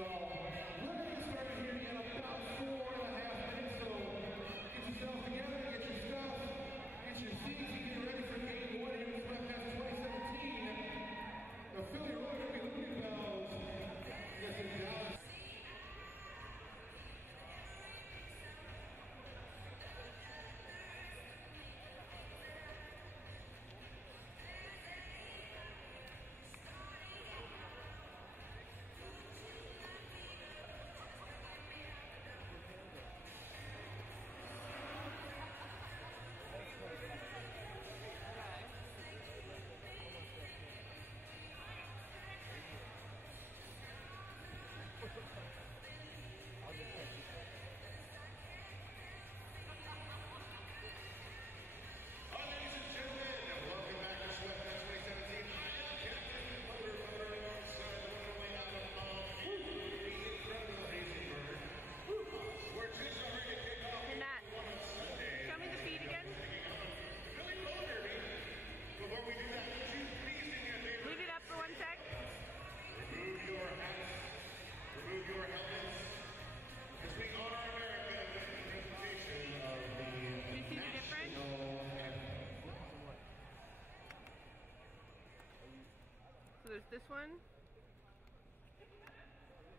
So we're going to get started here in about 4.5 minutes. So get yourself together, get your stuff, get your seats, and get ready for game one here at SweatFest 2017. The Philly Royals are going to be Liberty Bells. Yes, in Dallas. I'll just take you. Ladies and gentlemen, welcome back to SweatFest 2017. I am Captain Motor alongside the one way out of the incredible Hazelberg. We're just ready to kick off Hey Matt, on Sunday. show me the feed again. Philly Roller Derby. Before we do that, would you please sing your favorite? Leave it up for 1 sec. Remove your hats. Remove your helmets. As we honor America with the presentation of the Do you see the difference? So there's this one. Yeah, the other one is that one.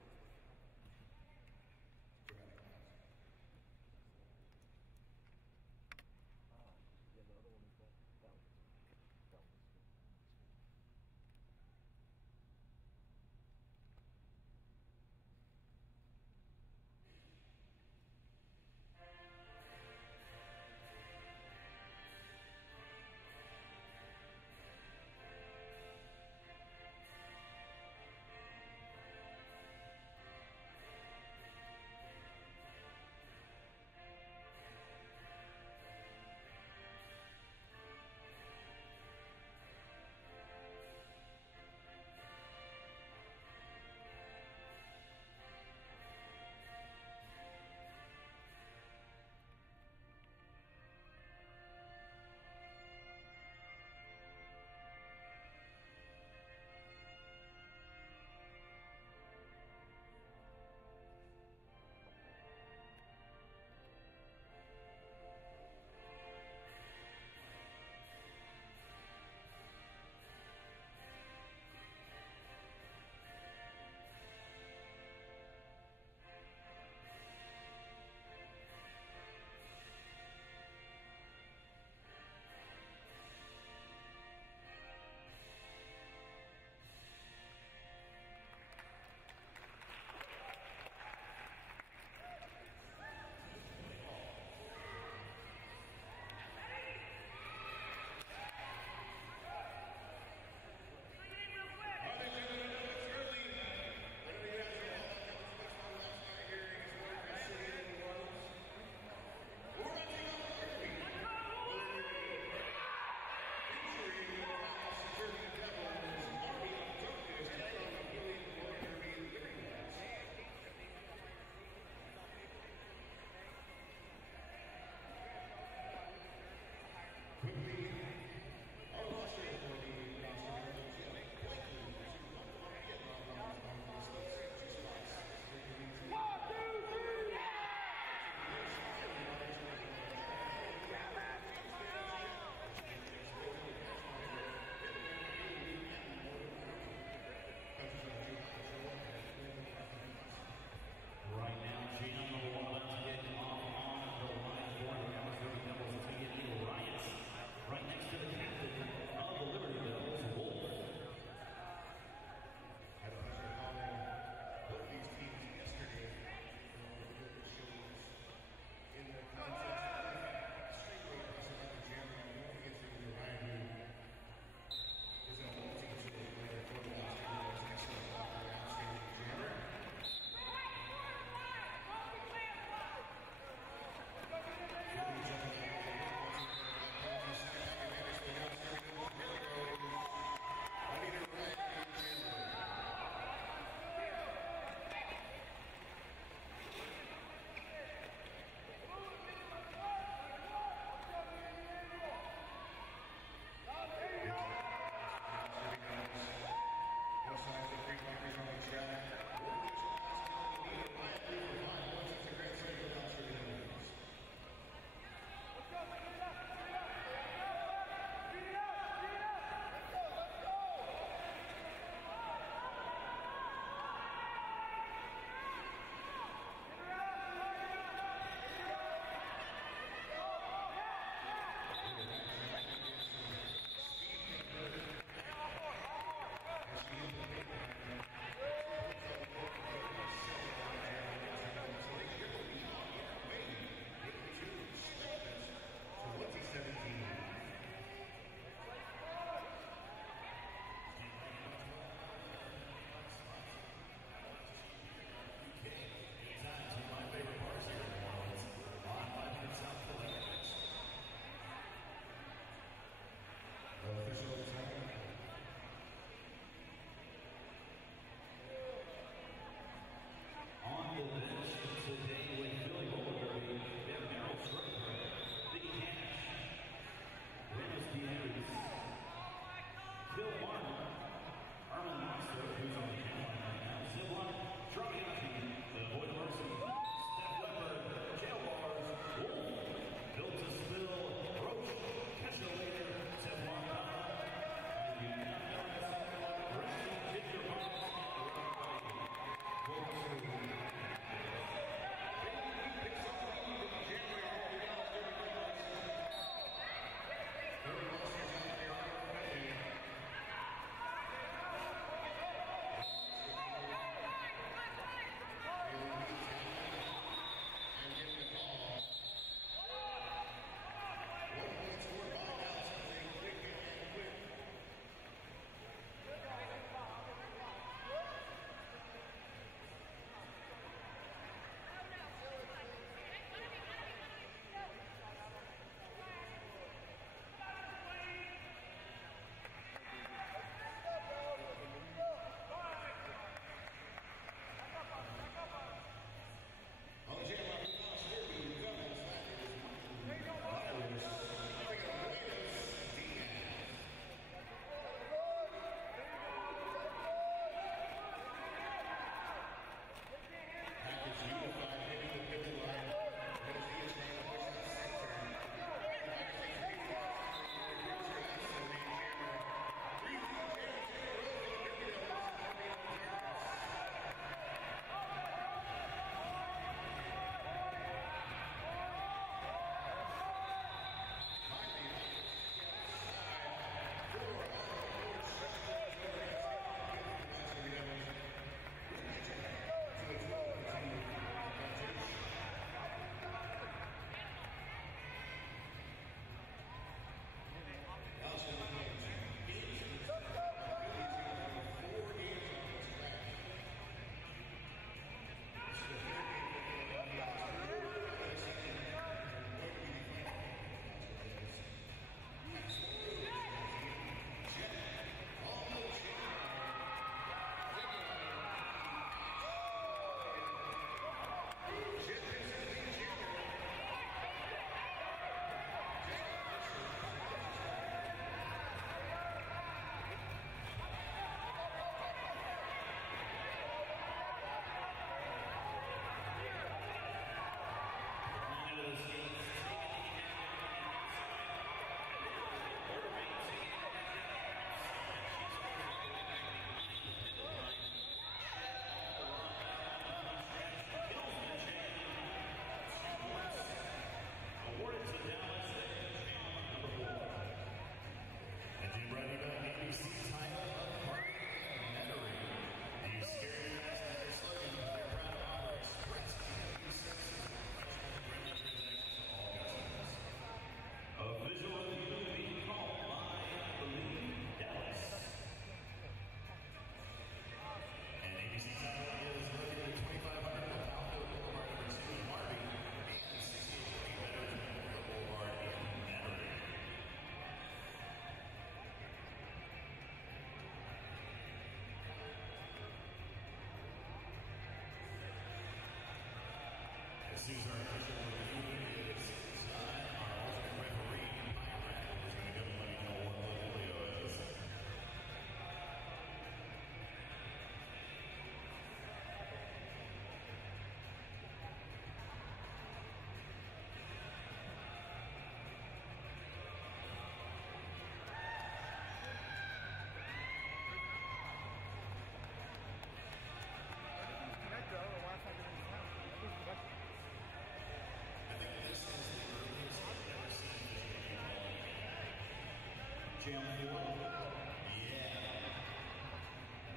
Jam 4.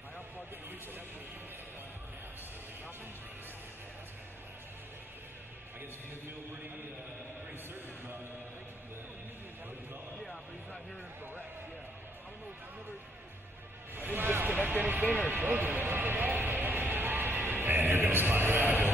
I unplugged it and reconnected it. Nothing? I guess you feel pretty certain about that. Yeah, but he's not hearing him direct. Yeah. I don't know. I didn't disconnect anything or anything. And here goes my radical.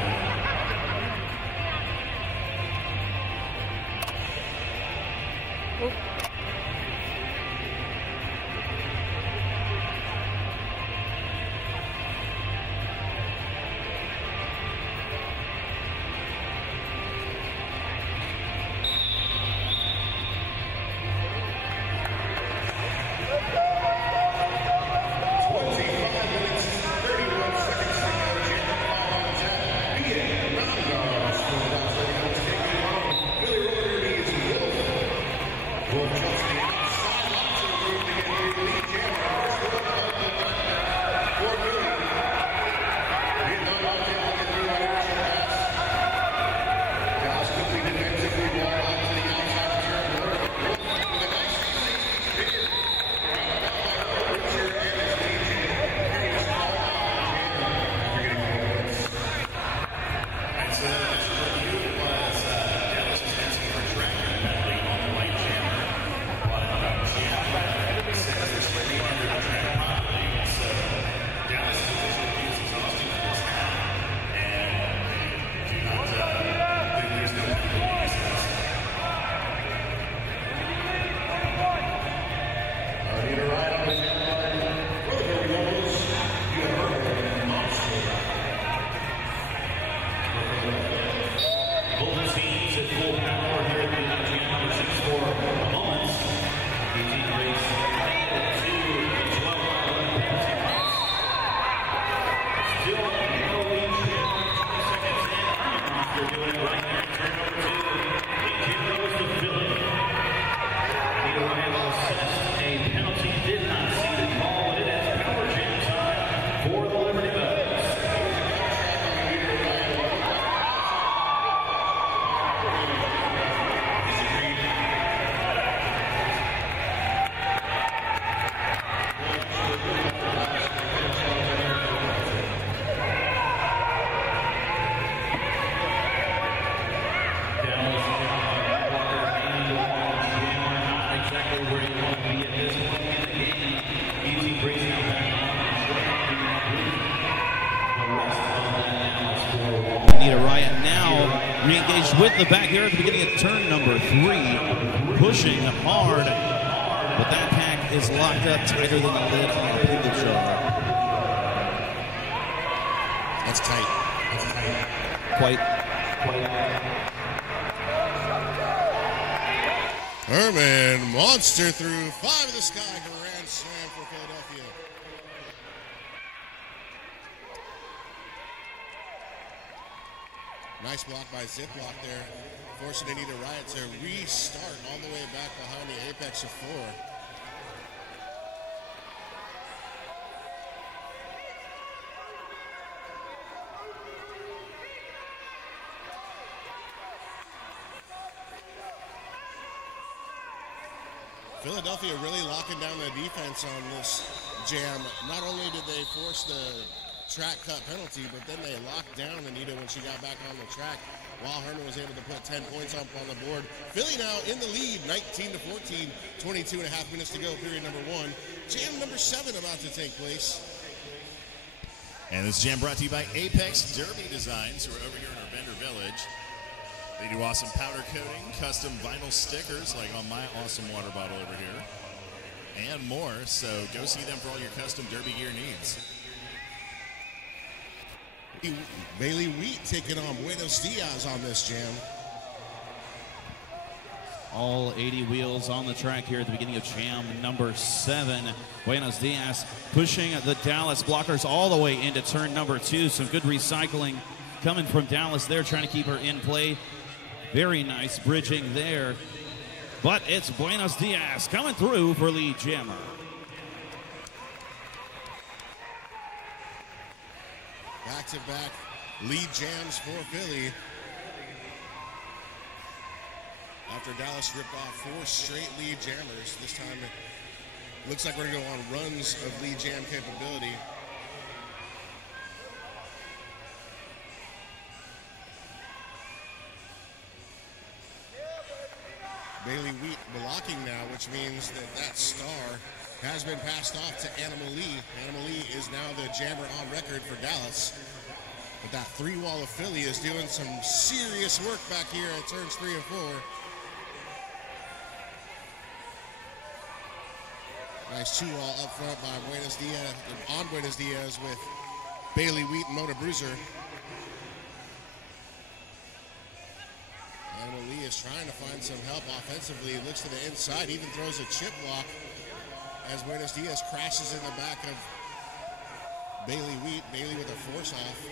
With the back here at the beginning of turn number 3, pushing hard, but that pack is locked up tighter than the lid on the pickle jar. That's tight. Quite. Herman, monster through 5 of the sky, grand slam for Philadelphia. Nice block by Ziploc there, forcing Anita Riot to restart all the way back behind the apex of 4. Philadelphia really locking down the defense on this jam. Not only did they force the track cut penalty, but then they locked down Anita when she got back on the track, while Herman was able to put 10 points up on the board. Philly now in the lead, 19-14, 22 and a half minutes to go, period number 1. Jam number 7 about to take place. And this jam brought to you by Apex Derby Designs, who are over here in Urbender Village. They do awesome powder coating, custom vinyl stickers, like on my awesome water bottle over here, and more. So go see them for all your custom derby gear needs. Bailey Wheat taking on Buenos Diaz on this jam. All 80 wheels on the track here at the beginning of jam number 7. Buenos Diaz pushing the Dallas blockers all the way into turn number 2. Some good recycling coming from Dallas there, trying to keep her in play. Very nice bridging there. But it's Buenos Diaz coming through for lead jammer. Back-to-back lead jams for Philly. After Dallas ripped off 4 straight lead jammers, this time Looks like we're going to go on runs of lead jam capability. Bailey Wheat blocking now, which means that star has been passed off to Animal Lee. Animal Lee is now the jammer on record for Dallas. But that three-wall of Philly is doing some serious work back here at turns 3 and 4. Nice two-wall up front by Buenos Diaz, on Buenos Diaz with Bailey Wheat and Mona Bruiser. Animal Lee is trying to find some help offensively. Looks to the inside, even throws a chip block as Buenos Diaz crashes in the back of Bailey Wheat. Bailey with a force off.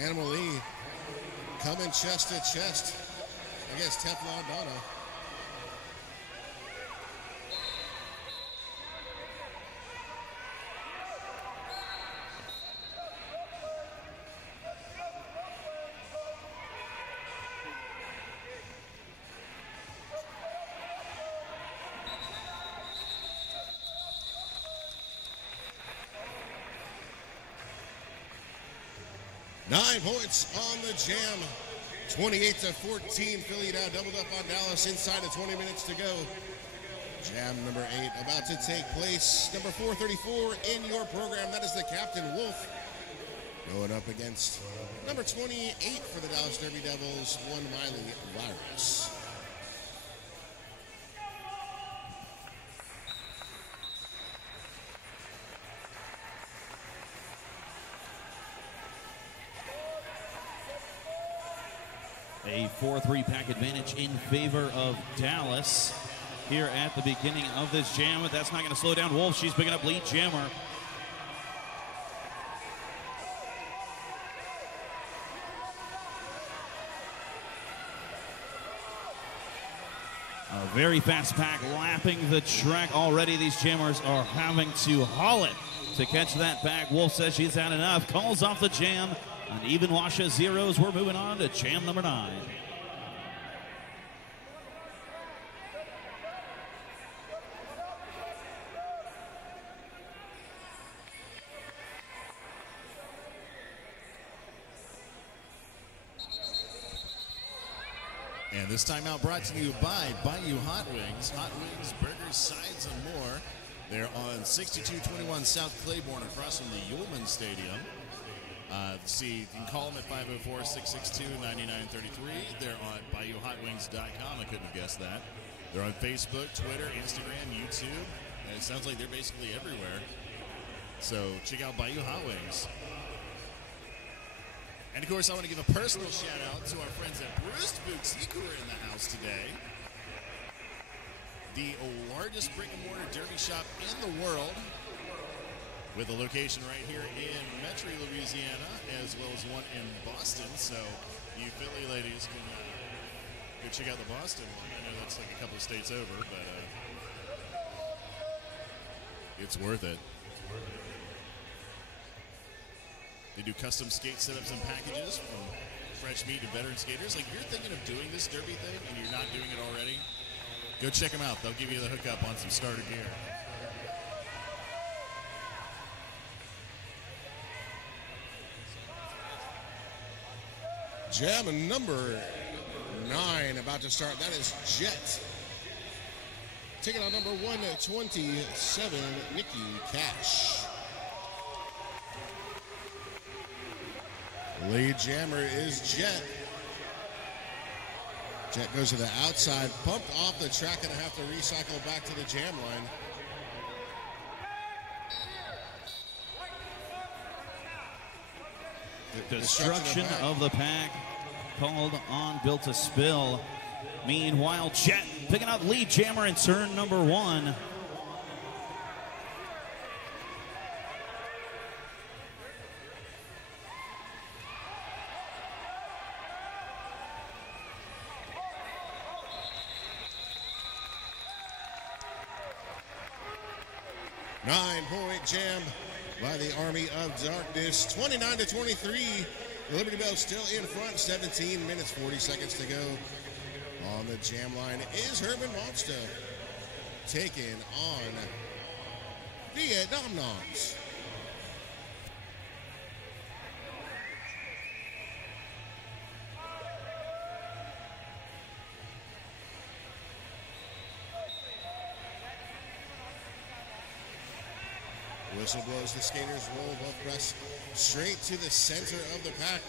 Animal Lee coming chest to chest against Teflon Donna. Nine points on the jam. 28-14. Philly now doubled up on Dallas inside of 20 minutes to go. Jam number 8 about to take place. Number 434 in your program. That is the Captain Wolf. Going up against number 28 for the Dallas Derby Devils, One Miley Virus. A 4-3 pack advantage in favor of Dallas here at the beginning of this jam. But that's not going to slow down Wolf. She's picking up lead jammer. A very fast pack lapping the track already. These jammers are having to haul it to catch that pack. Wolf says she's had enough. Calls off the jam. An even wash of zeros. We're moving on to jam number 9. And this timeout brought to you by Bayou Hot Wings. Hot wings, burgers, sides, and more. They're on 6221 South Claiborne across from the Ullman Stadium. You can call them at 504-662-9933. They're on BayouHotWings.com. I couldn't have guessed that. They're on Facebook, Twitter, Instagram, YouTube. And it sounds like they're basically everywhere. So check out Bayou Hot Wings. And, of course, I want to give a personal shout-out to our friends at Bruce Boutique who are in the house today. The largest brick-and-mortar derby shop in the world, with a location right here in Metairie, Louisiana, as well as one in Boston. So you Philly ladies can go check out the Boston one. I know that's like a couple of states over, but it's worth it. They do custom skate setups and packages from fresh meat to veteran skaters. Like, if you're thinking of doing this derby thing and you're not doing it already, go check them out. They'll give you the hookup on some starter gear. Jam number 9 about to start. That is Jet. Taking on number 127, Nikki Cash. Lead jammer is Jet. Jet goes to the outside, pumped off the track, and have to recycle back to the jam line. Destruction of the pack called on Built to Spill. Meanwhile, Jet picking up lead jammer in turn number 1. Nine-point jam by the Army of Darkness. 29-23. The Liberty Bell still in front. 17 minutes, 40 seconds to go. On the jam line is Herman Monster, taking on Vietnam Noms. Whistle blows, the skaters roll both breasts straight to the center of the pack.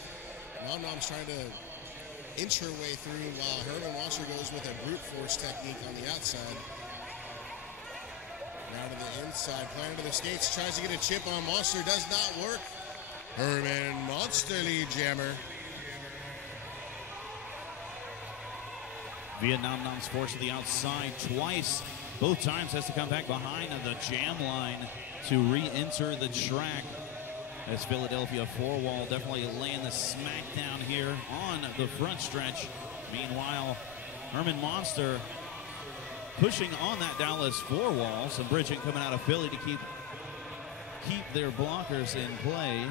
Nom Nom's trying to inch her way through while Herman Monster goes with a brute force technique on the outside. Now to the inside, planted to the skates, tries to get a chip on Monster, does not work. Herman Monster lead jammer. Vietnam Noms forced to the outside twice. Both times has to come back behind the jam line to re-enter the track. As Philadelphia four-wall definitely laying the smackdown here on the front stretch. Meanwhile, Herman Monster pushing on that Dallas four-wall. Some bridging coming out of Philly to keep their blockers in play.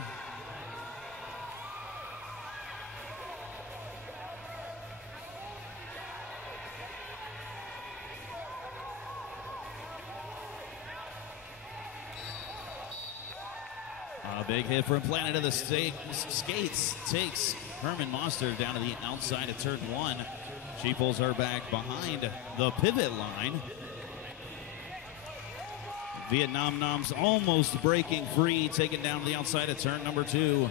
A big hit from Planet of the Skates takes Herman Monster down to the outside of turn one. She pulls her back behind the pivot line. Vietnam Noms almost breaking free, taken down to the outside of turn number two.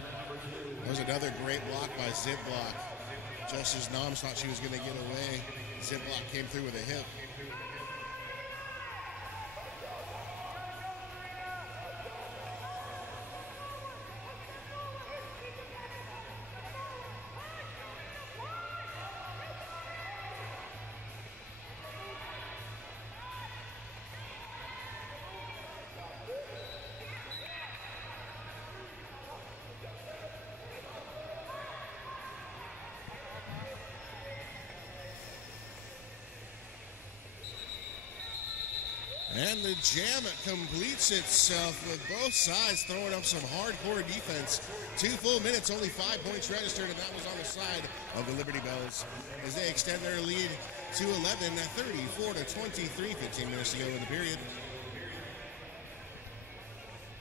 That was another great block by Zip Block. Just as Noms thought she was going to get away, Zip Block came through with a hip. And the jam completes itself with both sides throwing up some hardcore defense. 2 full minutes, only 5 points registered, and that was on the side of the Liberty Bells as they extend their lead to 11 at 34-23, 15 minutes to go in the period.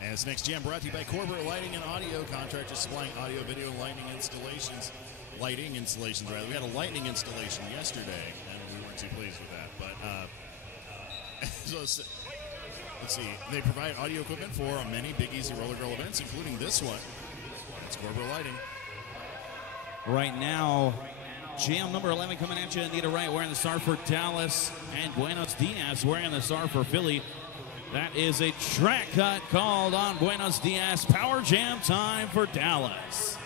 And this next jam brought to you by Corporate Lighting and Audio, contractors supplying audio, video, and lighting installations. We had a lightning installation yesterday, and we weren't too pleased with that. But so let's see. They provide audio equipment for many Big Easy Roller Girl events, including this one. It's Corporate Lighting. Right now, jam number 11 coming at you. Anita Wright wearing the star for Dallas, and Buenos Diaz wearing the star for Philly. That is a track cut called on Buenos Diaz. Power jam time for Dallas.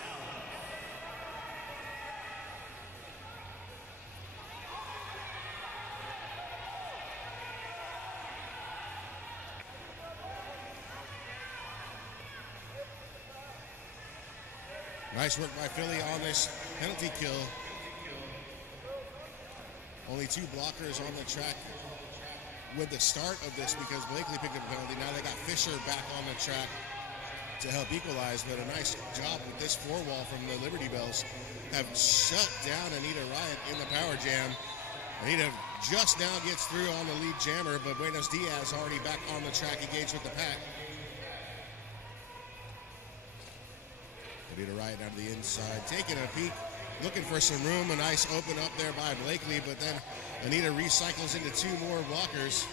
Nice work by Philly on this penalty kill. Only 2 blockers on the track with the start of this because Blakely picked up a penalty. Now they got Fisher back on the track to help equalize, but a nice job with this four-wall from the Liberty Bells. Have shut down Anita Riot in the power jam. Anita just now gets through on the lead jammer, but Buenos Diaz already back on the track, engaged with the pack. Anita Riot down to the inside, taking a peek, looking for some room. A nice open up there by Blakely, but then Anita recycles into 2 more blockers.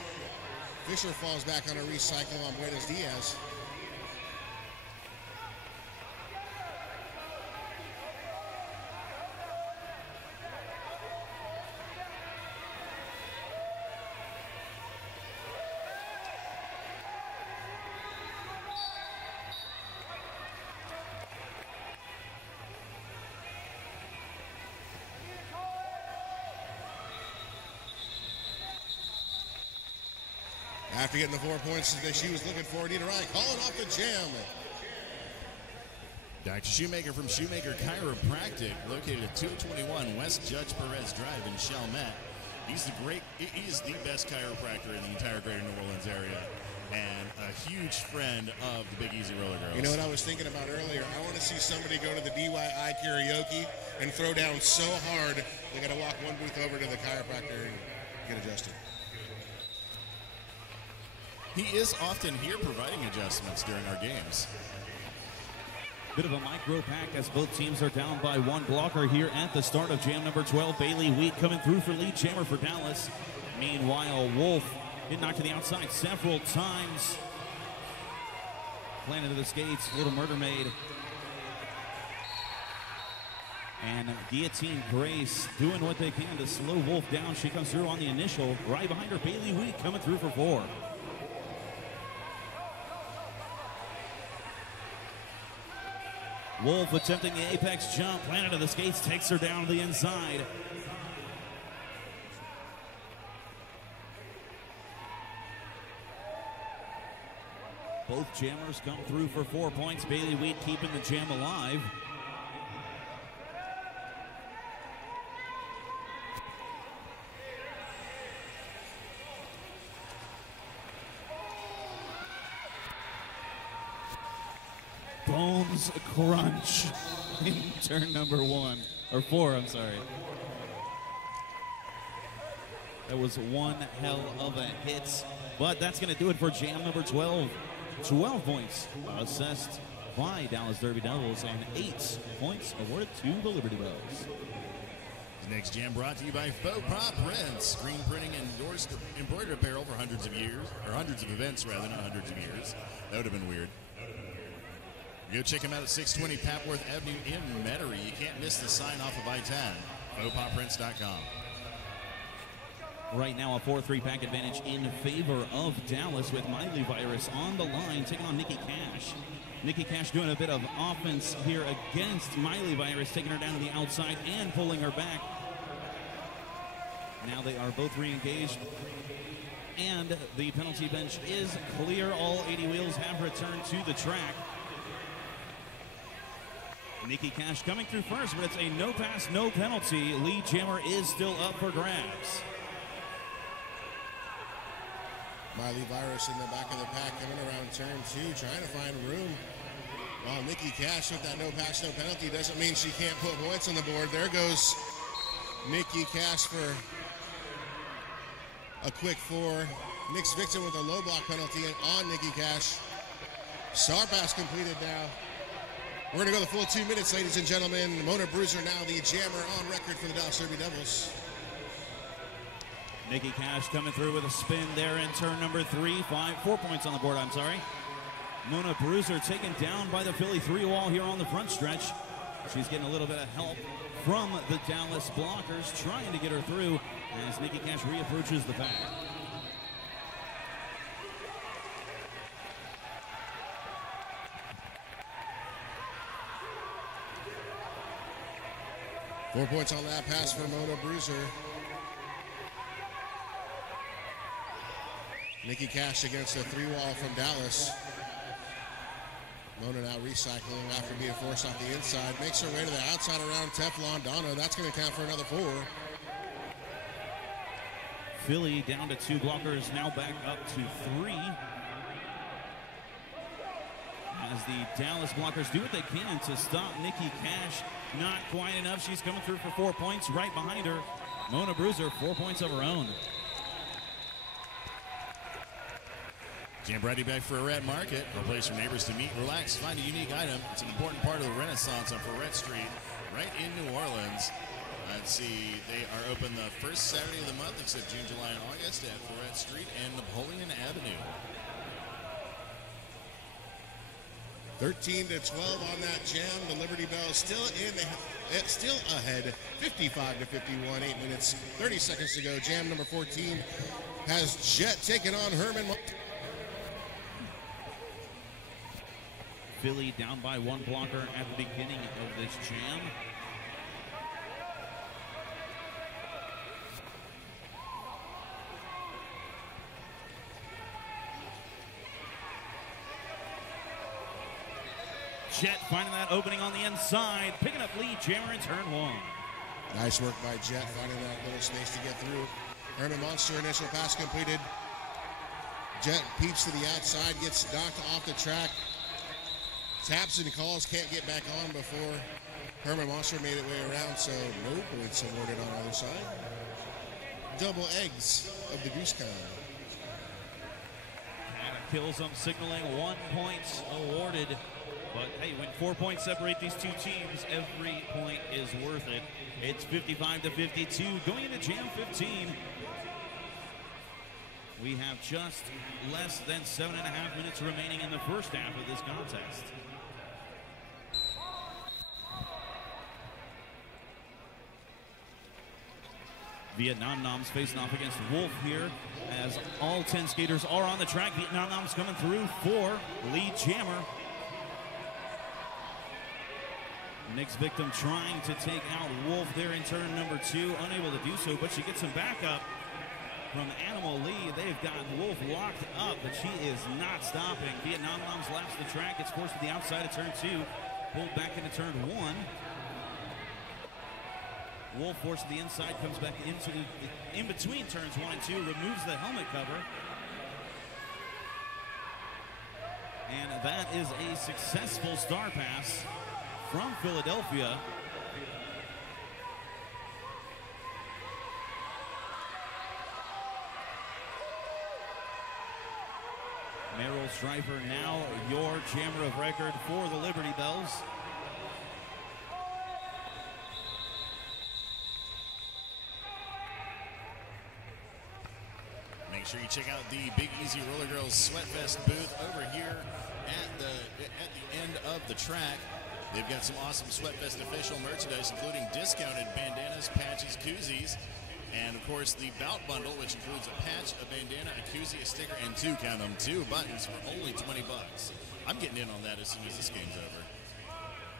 Fisher falls back on a recycle on Buenos Diaz. After getting the 4 points that she was looking for, Anita Riot calling off the jam. Dr. Shoemaker from Shoemaker Chiropractic, located at 221 West Judge Perez Drive in Chalmette. He is the best chiropractor in the entire greater New Orleans area. and a huge friend of the Big Easy Roller Girls. You know what I was thinking about earlier? I want to see somebody go to the DIY karaoke and throw down so hard they got to walk one booth over to the chiropractor and get adjusted. He is often here providing adjustments during our games. Bit of a micro pack as both teams are down by one blocker here at the start of jam number 12. Bailey Wheat coming through for lead jammer for Dallas. Meanwhile, Wolf hit knocked to the outside several times. Planted to the skates, little murder maid. And Guillotine Grace doing what they can to slow Wolf down. She comes through on the initial. Right behind her, Bailey Wheat coming through for 4. Wolf attempting the apex jump, planted to the skates, takes her down to the inside. Both jammers come through for 4 points. Bailey Wheat keeping the jam alive. Bones crunch in turn number 4, I'm sorry. That was one hell of a hit, but that's going to do it for jam number 12. 12 points assessed by Dallas Derby Devils and 8 points awarded to the Liberty Bells. The next jam brought to you by Faux Pas Prints, screen printing endorsed embroidered apparel for hundreds of years, or hundreds of events rather, not hundreds of years. That would have been weird. Go check them out at 620 Papworth Avenue in Metairie. You can't miss the sign off of I-10. FauxPasPrints.com. Right now, a 4-3 pack advantage in favor of Dallas with Miley Virus on the line, taking on Nikki Cash. Nikki Cash doing a bit of offense here against Miley Virus, taking her down to the outside and pulling her back. Now they are both re-engaged, and the penalty bench is clear. All 80 wheels have returned to the track. Nikki Cash coming through first, but it's a no pass, no penalty. Lead jammer is still up for grabs. Miley Virus in the back of the pack coming around turn 2, trying to find room. While Nikki Cash with that no pass, no penalty doesn't mean she can't put points on the board. There goes Nikki Cash for a quick 4. Nick's Vixen with a low block penalty on Nikki Cash. Star pass completed now. We're going to go the full 2 minutes, ladies and gentlemen. Mona Bruiser now the jammer on record for the Dallas Derby Devils. Nikki Cash coming through with a spin there in turn number 3. 4 points on the board, I'm sorry. Mona Bruiser taken down by the Philly 3 wall here on the front stretch. She's getting a little bit of help from the Dallas blockers, trying to get her through as Nikki Cash reapproaches the pack. Four points on that pass for Mona Bruiser. Nikki Cash against the 3 wall from Dallas. Mona now recycling after being forced off the inside. Makes her way to the outside around Teflon Donna. That's going to count for another 4. Philly down to 2 blockers, now back up to 3. As the Dallas blockers do what they can to stop Nikki Cash. Not quite enough. She's coming through for 4 points. Right behind her, Mona Bruiser, 4 points of her own. Jam brought to you by Ferret Market, a place for neighbors to meet, relax, find a unique item. It's an important part of the Renaissance on Ferret Street, right in New Orleans. Let's see, they are open the first Saturday of the month, except June, July, and August at Ferret Street and Napoleon Avenue. 13-12 on that jam. The Liberty Bell still ahead, 55-51, 8 minutes, 30 seconds to go. Jam number 14 has Jet taken on Herman. Philly down by 1 blocker at the beginning of this jam. Jet finding that opening on the inside, picking up lead jammer in turn 1. Nice work by Jet, finding that little space to get through. Herman Monster initial pass completed. Jet peeps to the outside, gets knocked off the track. Taps and calls, can't get back on before Herman Monster made it way around, so no points awarded on either side. Double eggs of the goose kind. And it kills them, signaling 1 point awarded. But hey, when 4 points separate these two teams, every point is worth it. It's 55-52 going into Jam 15. We have just less than 7.5 minutes remaining in the first half of this contest. Vietnam Noms facing off against Wolf here as all 10 skaters are on the track. Vietnam Noms coming through for lead jammer. Nick's victim trying to take out Wolf there in turn number 2, unable to do so, but she gets him back up from Animal Lee. They've got Wolf locked up, but she is not stopping. Vietnam Noms laps the track, gets forced to the outside of turn 2, pulled back into turn 1. Wolf forced to the inside, comes back into in between turns 1 and 2, removes the helmet cover. And that is a successful star pass from Philadelphia. Meryl Stryper now your jammer of record for the Liberty Bells. Make sure you check out the Big Easy Roller Girls SweatFest booth over here at the end of the track. They've got some awesome SweatFest official merchandise, including discounted bandanas, patches, koozies, and of course the bout bundle, which includes a patch, a bandana, a koozie, a sticker, and count them, 2 buttons for only $20. I'm getting in on that as soon as this game's over.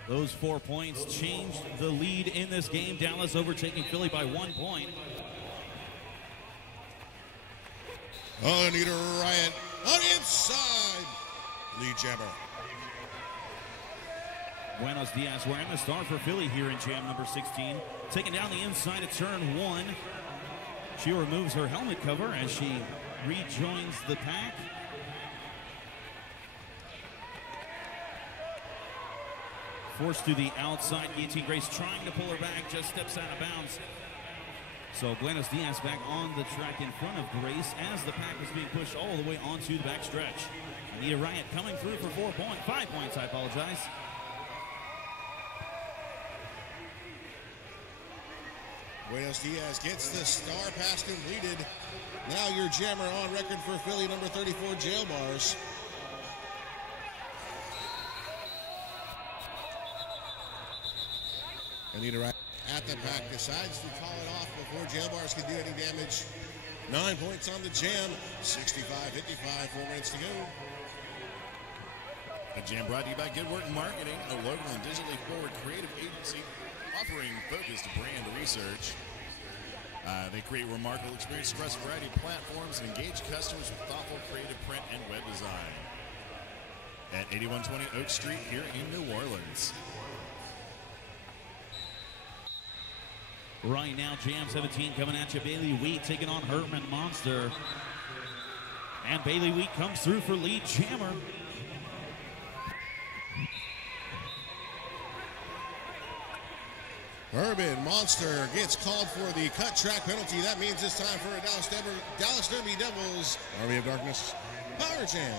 Those 4 points changed the lead in this game. Dallas overtaking Philly by 1 point. Anita Riot on the inside. Lead jammer. Buenos Dias wearing the star for Philly here in jam number 16. Taking down the inside of turn 1. She removes her helmet cover as she rejoins the pack. Forced to the outside. Guillotine Grace trying to pull her back, just steps out of bounds. So Buenos Dias back on the track in front of Grace as the pack was being pushed all the way onto the back stretch. Anita Riot coming through for 5 points, I apologize. Buenos Dias gets the star pass completed. Now your jammer on record for Philly, number 34, Jail Bars. Anita Riot at the pack decides to call it off before Jail Bars can do any damage. 9 points on the jam, 65-55, 4 minutes to go. The jam brought to you by Good Work Marketing, a local and digitally forward creative agency offering focused brand research. They create remarkable experiences across a variety of platforms and engage customers with thoughtful creative print and web design. At 8120 Oak Street here in New Orleans. Right now, Jam 17 coming at you. Bailey Wheat taking on Herman Monster. And Bailey Wheat comes through for lead jammer. Herman Monster gets called for the cut track penalty. That means it's time for a Dallas Derby Devils Army of Darkness Power Jam.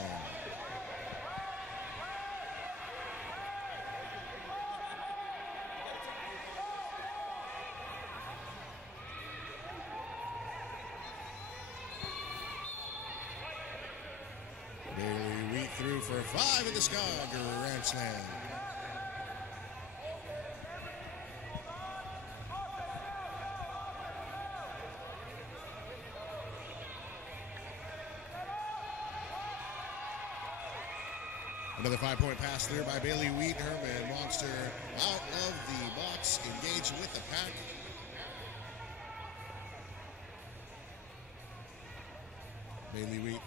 Bailey Wheat through for 5 in the sky. Grand Slam. Another 5-point pass there by Bailey Wheat. Herman Monster out of the box, engaged with the pack. Bailey Wheat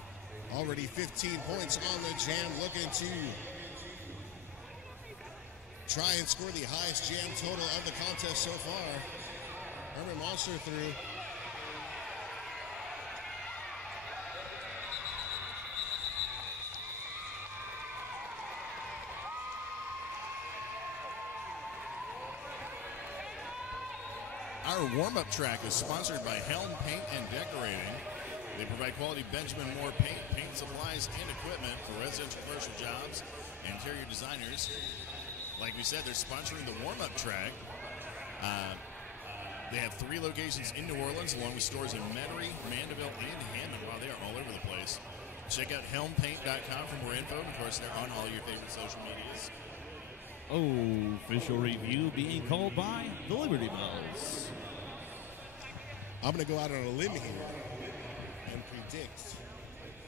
already 15 points on the jam, looking to try and score the highest jam total of the contest so far. Herman Monster through. Our warm-up track is sponsored by Helm Paint and Decorating. They provide quality Benjamin Moore paint, paint supplies, and equipment for residential commercial jobs and interior designers. Like we said, they're sponsoring the warm-up track. They have 3 locations in New Orleans, along with stores in Metairie, Mandeville, and Hammond. Wow, they are all over the place. Check out helmpaint.com for more info. Of course, they're on all your favorite social medias. Official review being called by the Liberty Bells. I'm going to go out on a limb here and predict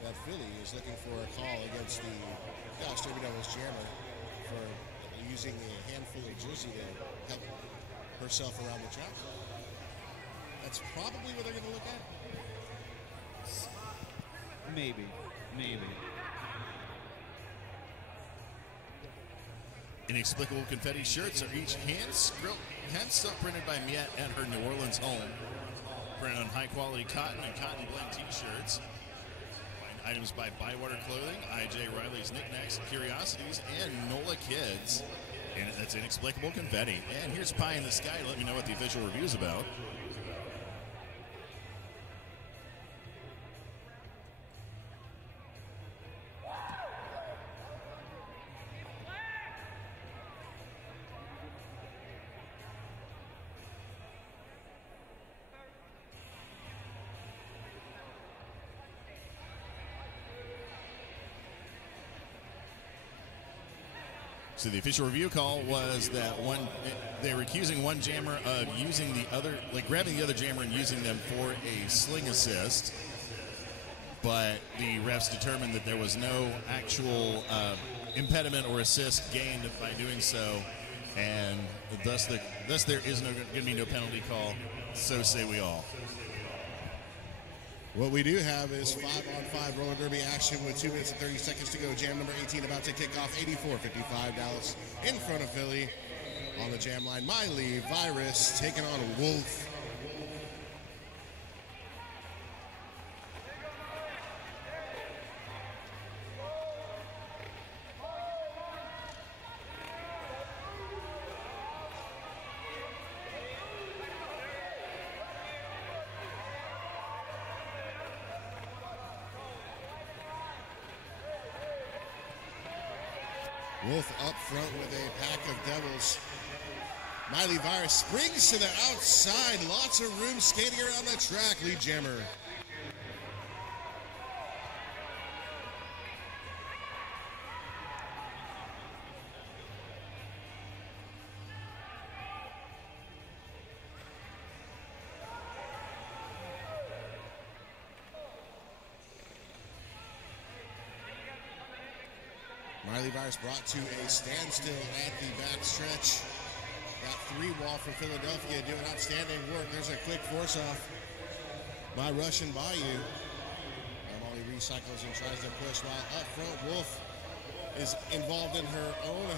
that Philly is looking for a call against the Dallas Derby Devils jammer for using a handful of jersey to help herself around the track. That's probably what they're going to look at. Maybe. Inexplicable confetti shirts are each hand printed by Miette at her New Orleans home. Printed on high-quality cotton and cotton blend T-shirts. Find items by Bywater Clothing, I.J. Riley's Knickknacks and Curiosities, and NOLA Kids. And that's Inexplicable Confetti. And here's Pie in the Sky to let me know what the official review is about. So the official review call was that they were accusing one jammer of using the other, like grabbing the other jammer and using them for a sling assist. But the refs determined that there was no actual impediment or assist gained by doing so, and thus there is going to be no penalty call. So say we all. What we do have is 5-on-5 roller derby action with 2 minutes and 30 seconds to go. Jam number 18 about to kick off. 84-55 Dallas in front of Philly. On the jam line, Miley Virus taking on Wolf. Wolf up front with a pack of devils. Miley Virus springs to the outside. Lots of room skating around the track. Lead jammer. Miley Virus brought to a standstill at the backstretch. Got 3-wall for Philadelphia doing outstanding work. There's a quick force-off by Russian Bayou. Molly recycles and tries to push while up front Wolf is involved in her own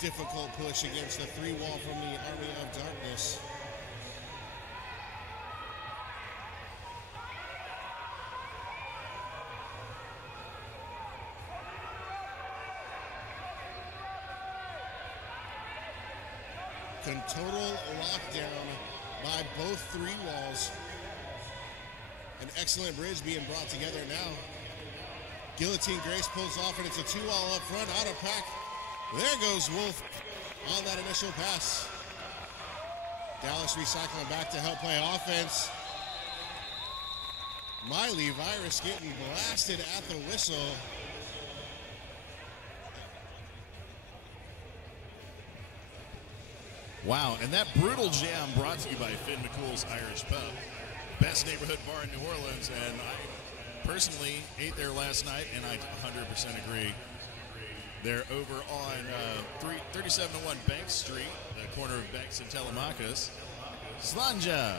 difficult push against the 3-wall from the Army of Darkness. Total lockdown by both 3 walls. An excellent bridge being brought together now. Guillotine Grace pulls off and it's a 2-wall up front, out of pack. There goes Wolf on that initial pass. Dallas recycling back to help play offense. Miley Virus getting blasted at the whistle. Wow, and that brutal jam brought to you by Finn McCool's Irish Pub. Best neighborhood bar in New Orleans, and I personally ate there last night, and I 100% agree. They're over on 3701 Bank Street, the corner of Banks and Telemachus. Slanja.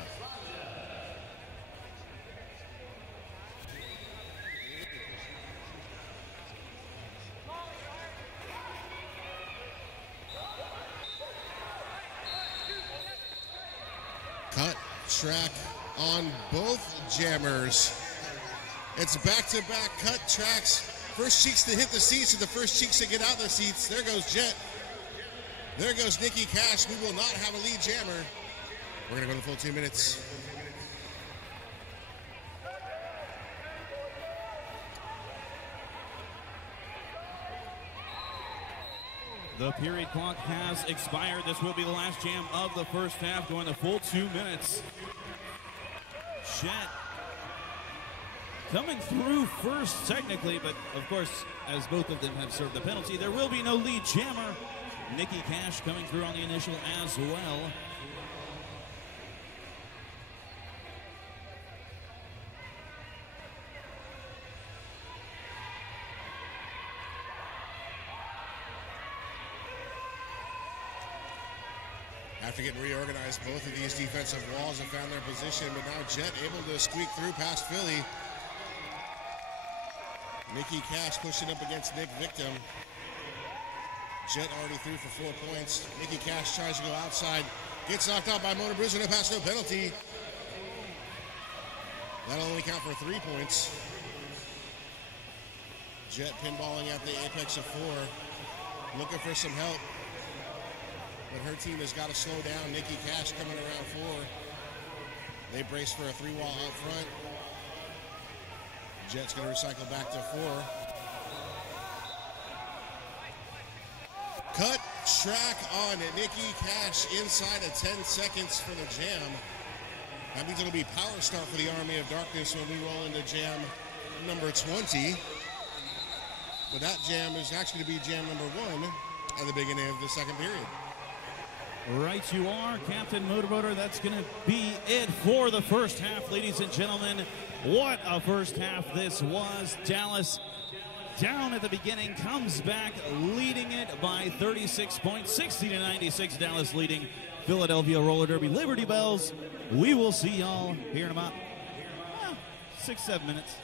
Cut track on both jammers. It's back-to-back cut tracks. First cheeks to hit the seats and the first cheeks to get out the seats. There goes Jet. There goes Nikki Cash. We will not have a lead jammer. We're going to go the full 2 minutes. The period clock has expired. This will be the last jam of the first half, going the full 2 minutes. Jet coming through first technically, but of course, as both of them have served the penalty, there will be no lead jammer. Nikki Cash coming through on the initial as well. After getting reorganized, both of these defensive walls have found their position, but now Jet able to squeak through past Philly. Nikki Cash pushing up against Nick Victim. Jet already through for 4 points. Nikki Cash tries to go outside. Gets knocked out by Mona Bruce, no pass, no penalty. That'll only count for 3 points. Jet pinballing at the apex of 4. Looking for some help. But her team has got to slow down. Nikki Cash coming around 4. They brace for a 3-wall out front. Jet's going to recycle back to 4. Cut track on Nikki Cash inside of 10 seconds for the jam. That means it'll be power start for the Army of Darkness when we roll into jam number 20. But that jam is actually going to be jam number 1 at the beginning of the second period. Right you are, Captain Motorboater. That's going to be it for the first half, ladies and gentlemen. What a first half this was. Dallas down at the beginning, comes back, leading it by 36 points, 60-96. Dallas leading Philadelphia Roller Derby Liberty Bells. We will see y'all here in about 6-7 minutes.